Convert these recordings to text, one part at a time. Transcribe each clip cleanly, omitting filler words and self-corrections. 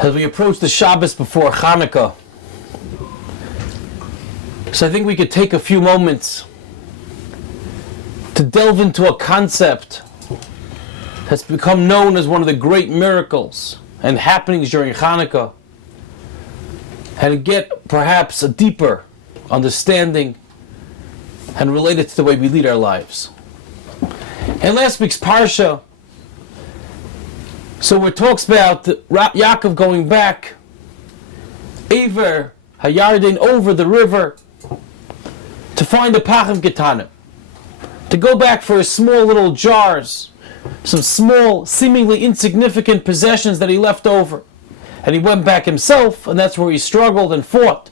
as we approach the Shabbos before Hanukkah. So I think we could take a few moments to delve into a concept that's become known as one of the great miracles and happenings during Hanukkah, and get perhaps a deeper understanding and relate it to the way we lead our lives. In last week's Parsha, so it talks about Yaakov going back Ever Hayarden, over the river, to find the Pachim Ketanim, to go back for his small little jars, some small, seemingly insignificant possessions that he left over. And he went back himself, and that's where he struggled and fought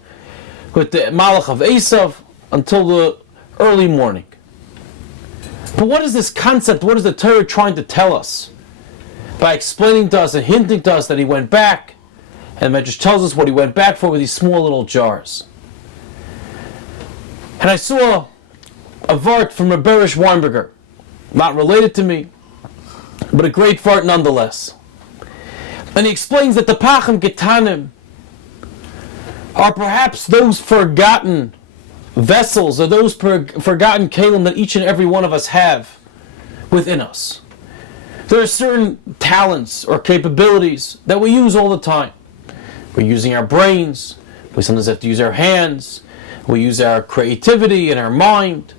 with the Malach of Vayieshev until the early morning. But what is this concept? What is the Torah trying to tell us? By explaining to us and hinting to us that he went back, and the Medrash tells us what he went back for with these small little jars. And I saw a vart from Rebbe Weinberger, not related to me, but a great vart nonetheless. And he explains that the Pachim Ketanim are perhaps those forgotten vessels, or those forgotten kelim that each and every one of us have within us. There are certain talents or capabilities that we use all the time. We're using our brains, we sometimes have to use our hands, we use our creativity and our mind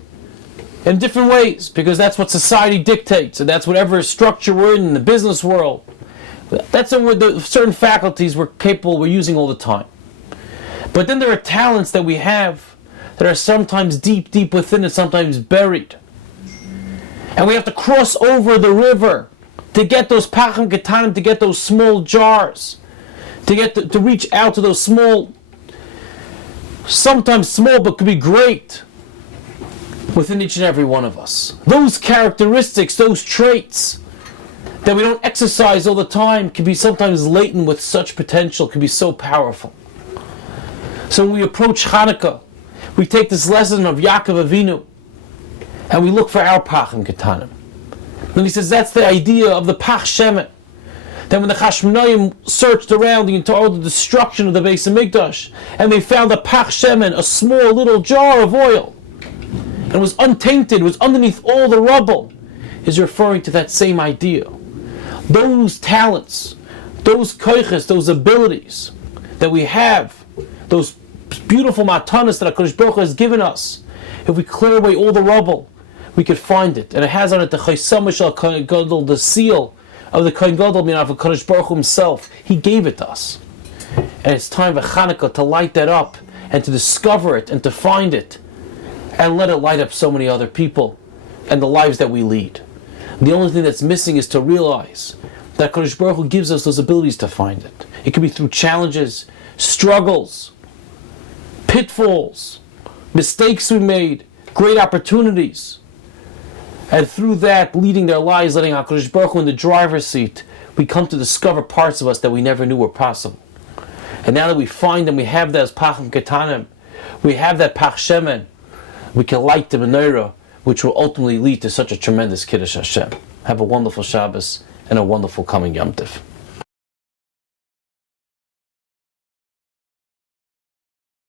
in different ways, because that's what society dictates, and that's whatever structure we're in the business world. That's the certain faculties we're using all the time. But then there are talents that we have that are sometimes deep, deep within and sometimes buried. And we have to cross over the river to get those Pachim Ketanim, to get those small jars, to reach out to those small, sometimes small but could be great, within each and every one of us. Those characteristics, those traits that we don't exercise all the time can be sometimes latent with such potential, can be so powerful. So when we approach Hanukkah, we take this lesson of Yaakov Avinu and we look for our Pachim Ketanim. And he says that's the idea of the Pach Shemen. That when the Chashmonaim searched around the entire destruction of the Beis Hamikdash, and they found a Pach Shemen, a small little jar of oil, and it was untainted, it was underneath all the rubble, is referring to that same idea. Those talents, those koiches, those abilities that we have, those beautiful matanas that HaKadosh Baruch Hu has given us, if we clear away all the rubble, we could find it. And it has on it the Chaysamah Shel Kohen Gadol, the seal of the Kohen Gadol, meaning of HaKadosh Baruch Hu himself. He gave it to us. And it's time for Chanukah to light that up and to discover it and to find it and let it light up so many other people and the lives that we lead. The only thing that's missing is to realize that HaKadosh Baruch Hu gives us those abilities to find it. It could be through challenges, struggles, pitfalls, mistakes we made, great opportunities. And through that, leading their lives, letting HaKadosh Baruch Hu in the driver's seat, we come to discover parts of us that we never knew were possible. And now that we find them, we have that as Pachim Ketanim, we have that Pach Shemen, we can light the menorah, which will ultimately lead to such a tremendous Kiddush Hashem. Have a wonderful Shabbos and a wonderful coming Yom Tov.